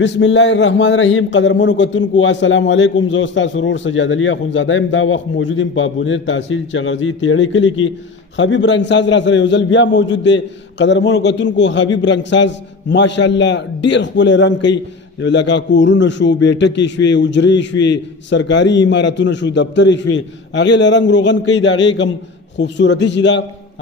بسم الله الرحمن الرحیم. قدرمنو کتونکو السلام علیکم. زه استاد سرور سجاد علي اخونزاده یم. دا وخت موجود یم په بونیر تحصیل چغرزی تیړی کلی کې. حبیب رنگساز را سره یو ځل بیا موجود دی. قدرمنو کتونکو حبیب رنگساز ماشاءالله ډیر ښکلی رنګ کوي، لکه کورونه شو، بیټکې شوې، حجرې شوې، سرکاري عمارتونه شو، دفترې شوې، هغې له رنګ روغن کوي. د هغې کوم خوبصورتي چې ده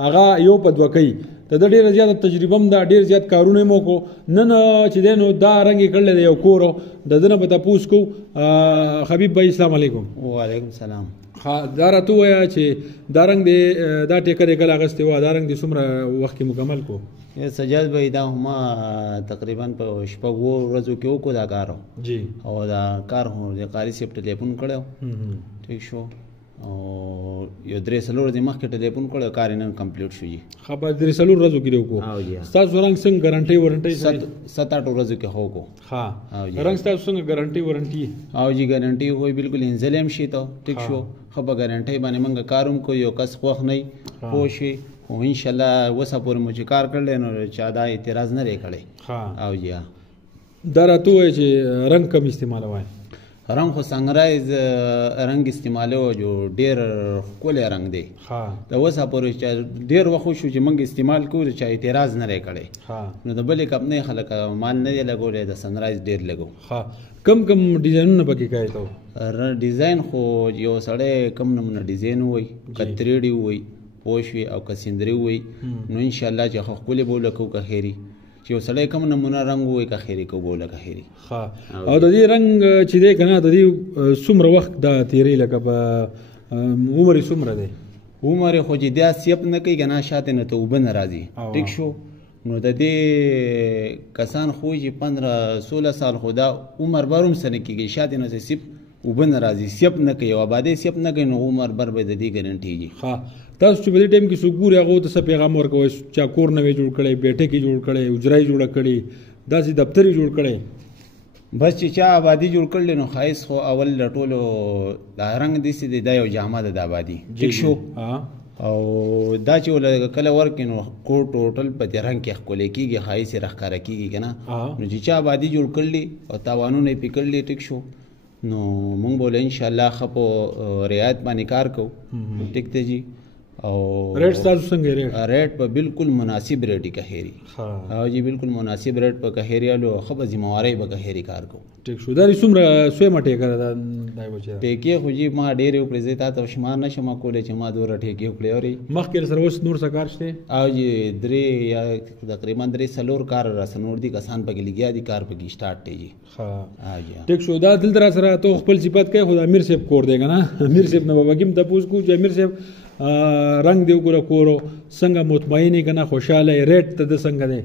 هغه یو په دوه کوي. د ده ډېره زیاته تجربه هم ده، ډېر زیات کارونه یې مو کو. نن چې دی نو دا رنګ یې کړلی دی یو کور، د ده نه به تپوس کوو. حبیب بھائی السلام علیکم. وعلیکم السلام. دا راته ووایه چې دا رنګ دی، دا ټیکه دی کله اخیستی وه، دا رنګ دی څومره وخت کې مکمل کو؟ سجاد بھائی دا ما تقریبا په شپږو ورځو کې وکړو دا کار جی، او دا کار هم د قاري صاحب ټلیفون کړی، ٹھیک شو، او یو درې څلور ورځې مخکې ټلیفون کړی، کار یې نن کمپلیټ شو. جي خبر درې څلور ورځو کې دی وکړو. ستاسو رنګ څنګه ګارنټۍ وارنټۍ؟ 7-8 ورځو کې هو کو. ها رنګ ستاسو څنګه ګارنټۍ وارنټي؟ او جی ګارنټي وای بالکل انزلم شي ته، ٹھیک شو. خبر ګارنټۍ باندې موږ کاروم کو، یو کس خوښ نه پوه شي، او ان شاء الله وسه پورې مو چې کار کړل نو چا دا اعتراض نه لري کړی. او جی دا راته وای چې رنګ کم استعمالوای؟ رنګ خو سنګرایز رنګ استعمالو جو ډیر ښکلی رنګ دی. د اوسه پورې چې ډیر وخت شو چې موږ استعمال کوو چې اعتراض نه لري کړی، نو د بلې کمپنۍ خلک مال نه دی لګولی، د سنرایز ډیر لګو. کم کم ډیزاینونه پکې کوي ته؟ ډیزاین خو یو سړی کم نمونه ډیزاین ووایي، که 3D ووایي پوه شوې، او که سیندري ووایي، نو انشاءالله چې ښه ښکلې به ولکو، که خیري چې یو سړی کم نمونه رنګ ووایي که خیري کو به ولکه خیري. او د دې رنګ چې دی که نه، د دې څومره وخت دا تېروي، لکه په عمر یې څومره دی؟ عمر یې خو چې دا سیپ نه کوي که نه، شاته نه ته اوبه نه راځي، ټیک شو. نو د دې کسان خو چې 15-16 سال خو دا عمر بر هم څه نه کېږي، شاته نه څه سیپ اوبه نه راځي، سیپ نه کوي او آبادۍ سیپ نه کوي، نو عمر بر به د دې ګارنټي. تاسو چې په دې ټایم کې څوک ګوري هغو ته څه پیغام ورکوئ؟ چا کور نوی جوړ کړی، بیټک یې جوړ کړی، حجره یې جوړه کړې، داسې دفتر یې جوړ کړی؟ بس چې چا آبادي جوړ کړلی نو ښایست خو اول له ټولو دا رنګ داسې دی، دا یو جامه ده د آبادي، ټیک شو. او دا چې ول کله ورکې نو کور ټوټل په دې رنګ کې ښکلی کېږي، ښایست یې راښکاره کېږي که نه. نو چې چا آبادي جوړ کړلی او تاوانونه یې پې کړلي، ټیک شو، نو مونږ به له انشاءالله ښه په رعایت باندې کار کوو، ټیک دی جي. او ریټ ستاسو څنګه ریټ؟ ریټ په بالکل مناسب ریټ یې کهیري. او جی بالکل مناسب ریټ په کهیري الو، ښه په ذمہوارۍ به کهیري کار کوو، ټیک شو. دا څومره سویمه ټیکه ده دا بچی؟ ټیکې خو جي ما ډېرې وکړې، زه تا ته شمار نه شم کولی چې ما دومره ټیکې وکړې. اورې مخکې سره اوس نور څه کار شته؟ او جی 3 یا تقریبا 3-4 کار راسه نور دي، کسان پکې لګیا دي، کار پکې سٹارټ دی جي. ټیک شو. دا دلته را سره ته خپل صفت کوي، خو د امیر صاحب کور دی که نه؟ امیر صاحب نه به بګیم تپوس کوو چې امیر صاحب رنګ دی وګوره کورو څنګه مطمئن یې که نه، خوشحاله یې، ریټ ته د څنګه دی؟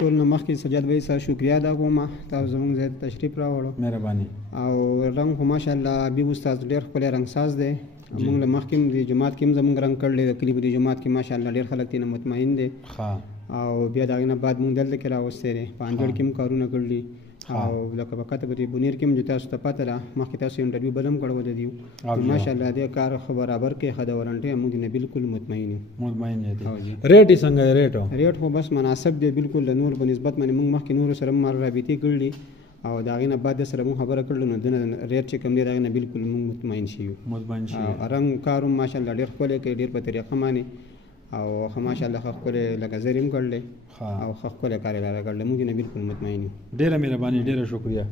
ټول نه مخکې سجاد بھائی سره شکریا ادا کوم، تاسو زموږ ځای ته تشریف راوړو، مهرباني. او رنګ خو ماشاءالله حبیب استاد ډېر ښکلی رنګ ساز دی. موږ له مخکې هم د جومات کې هم زموږ رنګ کړلی، د کلي په دې جومات کې ماشاءالله ډېر خلک ترې نه مطمئن دی. او بیا د هغې نه بعد موږ دلته کې راوستی دی، په انجړ کې هم کارونه کړلي، او لکه په کته په دې بونیر کې هم چې تاسو ته پته ده، مخکې تاسو انټرویو بل هم کړی و د دې، ماشاءالله دې کار خو برابر کې ښه ده، وارنټۍ موږ نه بالکل مطمئن یو. مطمئن یې؟ ریټ یې څنګه دی؟ ریټ خو بس مناسب دی بالکل، د نور په نسبت باندې موږ مخکې نورو سره هم رابطې کړلي، او د هغې نه بعد د سره موږ خبره کړله، نو د ریټ چې کوم دی د هغې نه بالکل موږ مطمئن شي یو. رنګ کار هم ماشاءالله ډېر ښکلی کوي، ډېر په طریقه باندې، او ښه ماشاءالله ښه ښکلی لکه زر هم کړلی، او ښه ښکلی کار یې راله کړلی، موږ نه بالکل مطمئن یو. ډېره مهرباني، ډېره شکریه.